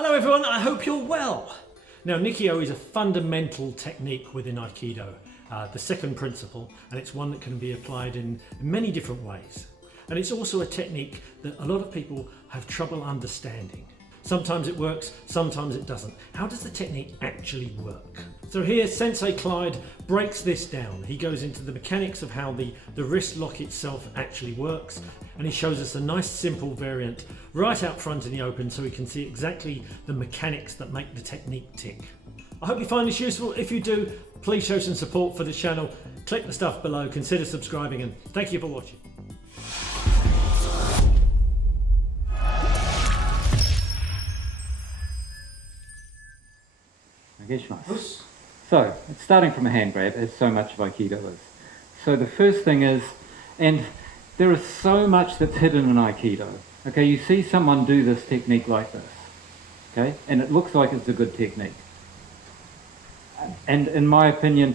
Hello everyone, I hope you're well. Now Nikyo is a fundamental technique within Aikido, the second principle, and it's one that can be applied in many different ways. And it's also a technique that a lot of people have trouble understanding. Sometimes it works, sometimes it doesn't. How does the technique actually work? So here Sensei Clyde breaks this down. He goes into the mechanics of how the wrist lock itself actually works, and he shows us a nice simple variant right out front in the open so we can see exactly the mechanics that make the technique tick. I hope you find this useful. If you do, please show some support for the channel. Click the stuff below, consider subscribing, and thank you for watching. So, it's starting from a hand grab, as so much of Aikido is. So the first thing is, and there is so much that's hidden in Aikido. Okay, you see someone do this technique like this, okay, and it looks like it's a good technique. And in my opinion,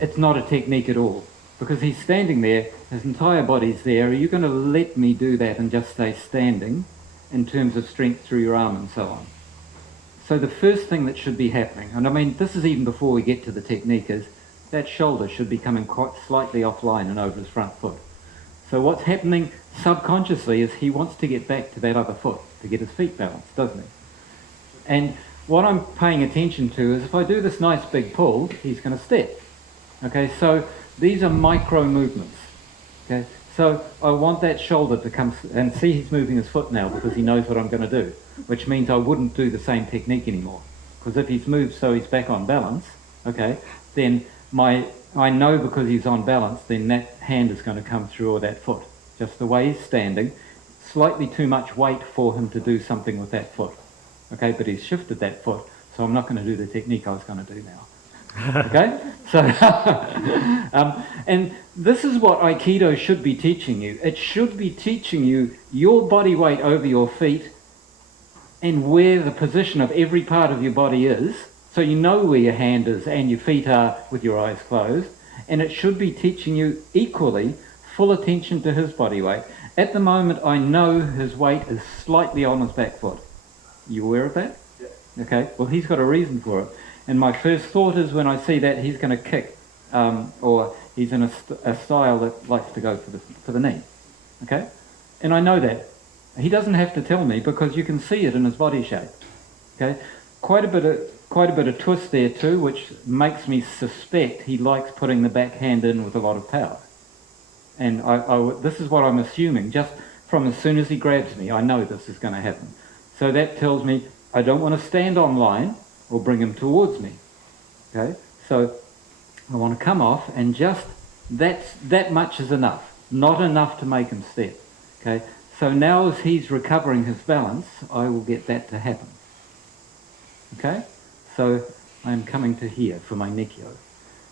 it's not a technique at all, because he's standing there, his entire body's there. Are you going to let me do that and just stay standing in terms of strength through your arm and so on? So the first thing that should be happening, and I mean this is even before we get to the technique, is that shoulder should be coming quite slightly offline and over his front foot. So what's happening subconsciously is he wants to get back to that other foot to get his feet balanced, doesn't he? And what I'm paying attention to is if I do this nice big pull, he's going to step. Okay, so these are micro movements. Okay, so I want that shoulder to come, and see he's moving his foot now because he knows what I'm going to do, which means I wouldn't do the same technique anymore. Because if he's moved so he's back on balance, okay, then I know because he's on balance, then that hand is going to come through, or that foot. Just the way he's standing, slightly too much weight for him to do something with that foot. Okay, but he's shifted that foot, so I'm not going to do the technique I was going to do now. Okay, so and this is what Aikido should be teaching you. It should be teaching you your body weight over your feet and where the position of every part of your body is, so you know where your hand is and your feet are with your eyes closed. And it should be teaching you equally full attention to his body weight. At the moment, I know his weight is slightly on his back foot. You aware of that? Yeah. Okay, well he's got a reason for it. And my first thought is when I see that he's going to kick, or he's in a style that likes to go for the knee. Okay? And I know that. He doesn't have to tell me because you can see it in his body shape. Okay? Quite a bit of twist there too, which makes me suspect he likes putting the back hand in with a lot of power. And this is what I'm assuming, just from as soon as he grabs me, I know this is going to happen. So that tells me I don't want to stand on line or bring him towards me. Okay, so I want to come off, and just that much is enough, not enough to make him step. Okay, so now as he's recovering his balance, I will get that to happen. Okay, so I'm coming to here for my Nikyo.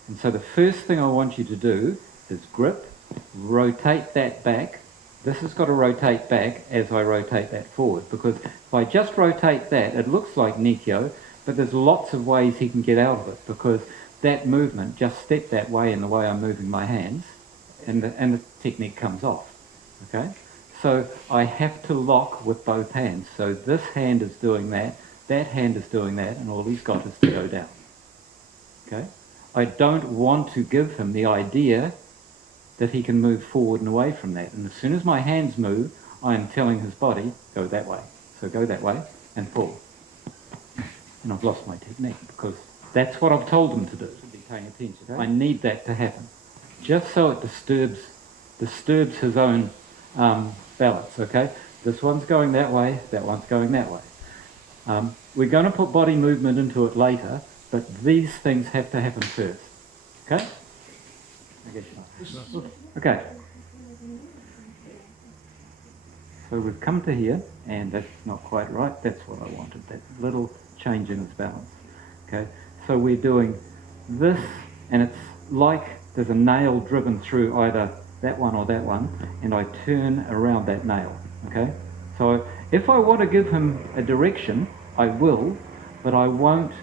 And so the first thing I want you to do is grip, rotate that back. This has got to rotate back as I rotate that forward, because if I just rotate that, it looks like Nikyo, but there's lots of ways he can get out of it, because that movement just stepped that way in the way I'm moving my hands, and the technique comes off. Okay, so I have to lock with both hands. So this hand is doing that hand is doing that, and all he's got is to go down. Okay, I don't want to give him the idea that he can move forward and away from that. And as soon as my hands move, I am telling his body, go that way. So go that way and pull. And I've lost my technique because that's what I've told him to do. Should be paying attention. Okay? I need that to happen, just so it disturbs his own balance. Okay, this one's going that way, that one's going that way. We're going to put body movement into it later, but these things have to happen first. Okay? Okay. So we've come to here, and that's not quite right. That's what I wanted, that little change in its balance. Okay, so we're doing this, and it's like there's a nail driven through either that one or that one, and I turn around that nail. Okay, so if I want to give him a direction, I will, but I won't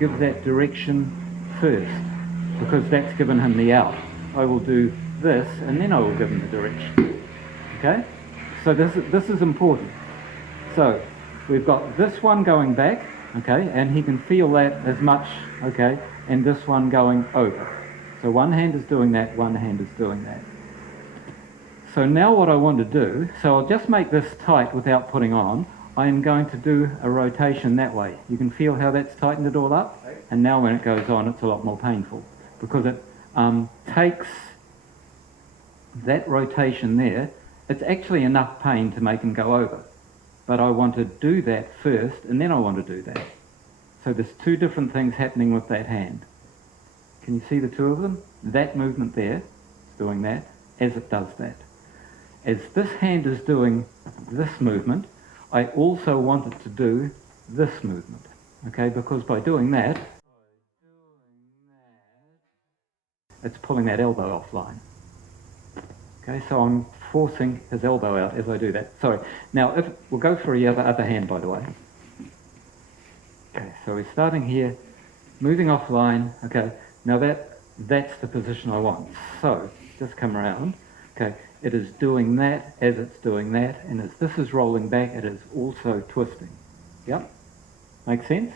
give that direction first, because that's given him the out. I will do this, and then I will give him the direction. Okay, so this is important. So we've got this one going back, okay, and he can feel that as much, okay, and this one going over. So one hand is doing that, one hand is doing that. So now what I want to do, so I'll just make this tight without putting on. I am going to do a rotation that way. You can feel how that's tightened it all up, and now when it goes on it's a lot more painful because it takes that rotation there. It's actually enough pain to make him go over, but I want to do that first and then I want to do that. So there's two different things happening with that hand. Can you see the two of them? That movement there is doing that as it does that. As this hand is doing this movement, I also want it to do this movement, okay, because by doing that, it's pulling that elbow offline. Okay, so I'm forcing his elbow out as I do that. Sorry. Now, we'll go for the other hand, by the way. Okay, so we're starting here, moving offline. Okay, now that's the position I want. So, just come around. Okay, it is doing that as it's doing that, and as this is rolling back, it is also twisting. Yep? Make sense?